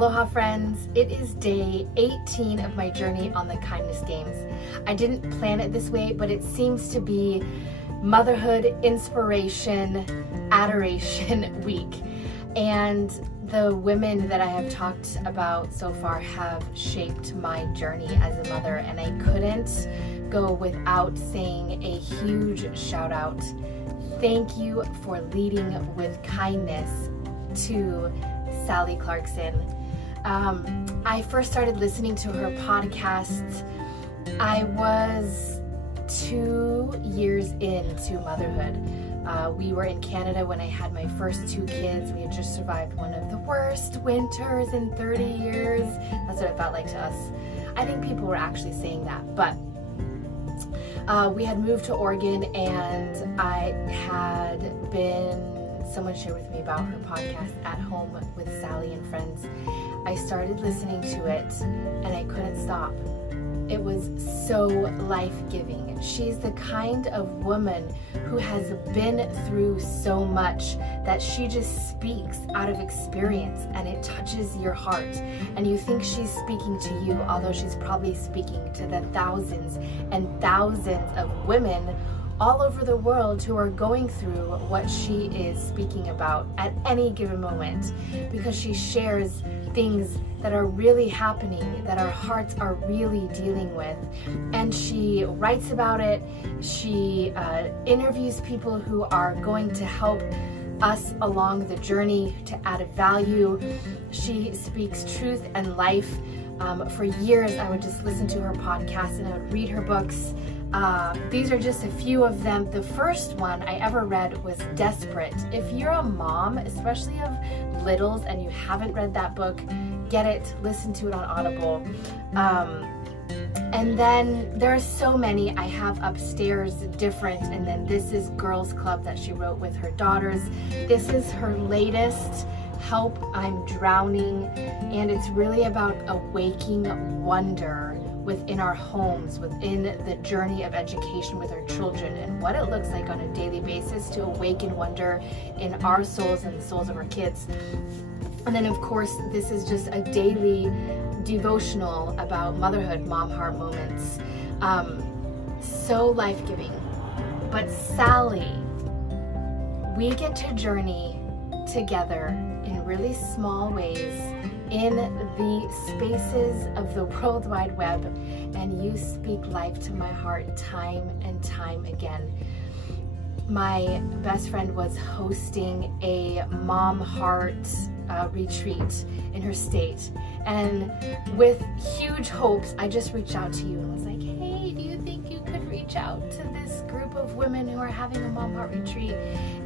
Aloha friends, it is day 18 of my journey on the kindness games. I didn't plan it this way, but it seems to be motherhood, inspiration, adoration week. And the women that I have talked about so far have shaped my journey as a mother, and I couldn't go without saying a huge shout out. Thank you for leading with kindness to Sally Clarkson. I first started listening to her podcast. I was 2 years into motherhood. We were in Canada when I had my first 2 kids. We had just survived one of the worst winters in 30 years. That's what it felt like to us. I think people were actually saying that, but we had moved to Oregon, and I had someone shared with me about her podcast At Home with Sally and Friends. I started listening to it and I couldn't stop. It was so life-giving. She's the kind of woman who has been through so much that she just speaks out of experience, and it touches your heart. And you think she's speaking to you, although she's probably speaking to the thousands and thousands of women all over the world who are going through what she is speaking about at any given moment, because she shares things that are really happening, that our hearts are really dealing with. And she writes about it. She interviews people who are going to help us along the journey to add value. She speaks truth and life. For years, I would just listen to her podcast and I would read her books. These are just a few of them. The first one I ever read was Desperate. If you're a mom, especially of littles, and you haven't read that book, get it, listen to it on Audible. And then there are so many I have upstairs, different. And then this is Girls Club that she wrote with her daughters. This is her latest, Help, I'm Drowning. And it's really about awaking wonder within our homes, within the journey of education with our children, and what it looks like on a daily basis to awaken wonder in our souls and the souls of our kids. And then of course, this is just a daily devotional about motherhood, mom heart moments. So life-giving. But Sally, we get to journey together in really small ways in the spaces of the World Wide Web, and you speak life to my heart time and time again. My best friend was hosting a mom heart retreat in her state, and with huge hopes, I just reached out to you and was like, hey, do you think you could reach out to this group of women who are having a mom heart retreat?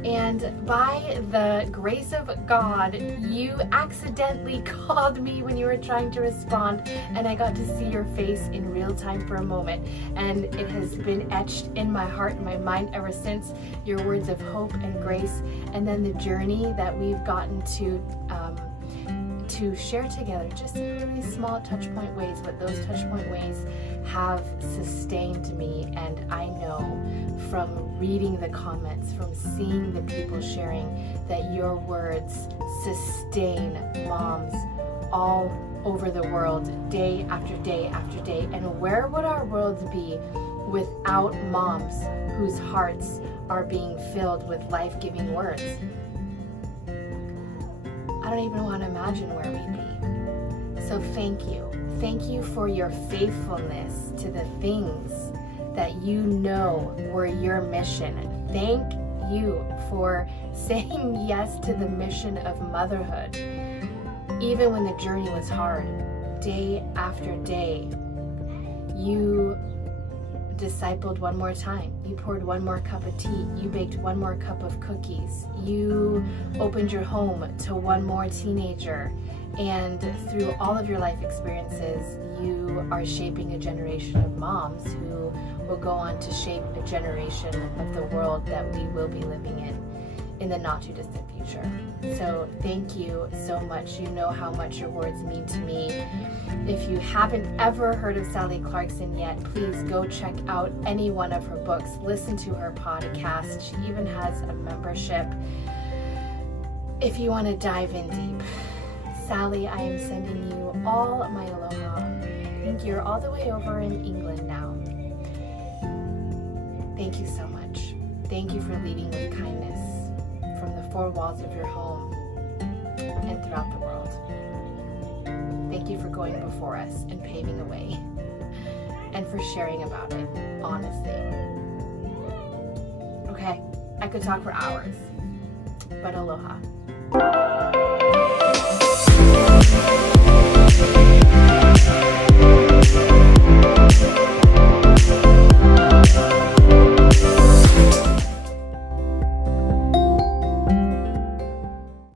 And by the grace of God, you accidentally called me when you were trying to respond, and I got to see your face in real time for a moment, and it has been etched in my heart and my mind ever since. Your words of hope and grace, and then the journey that we've gotten to share together, just in really small touch point ways, but those touch point ways have sustained me. And I know from reading the comments, from seeing the people sharing, that your words sustain moms all over the world, day after day after day. And where would our world be without moms whose hearts are being filled with life-giving words? I don't even want to imagine where we'd be. So thank you. Thank you for your faithfulness to the things that you know were your mission. Thank you for saying yes to the mission of motherhood, even when the journey was hard. Day after day, you discipled one more time. You poured one more cup of tea. You baked one more cup of cookies. You opened your home to one more teenager. And through all of your life experiences, you are shaping a generation of moms who will go on to shape a generation of the world that we will be living in the not too distant future. So thank you so much. You know how much your words mean to me. If you haven't ever heard of Sally Clarkson yet, please go check out any one of her books. Listen to her podcast. She even has a membership if you want to dive in deep. Sally, I am sending you all my aloha. I think you're all the way over in England now. Thank you so much. Thank you for leading with kindness from the four walls of your home and throughout the world. Thank you for going before us and paving the way, and for sharing about it, honestly. Okay, I could talk for hours, but aloha.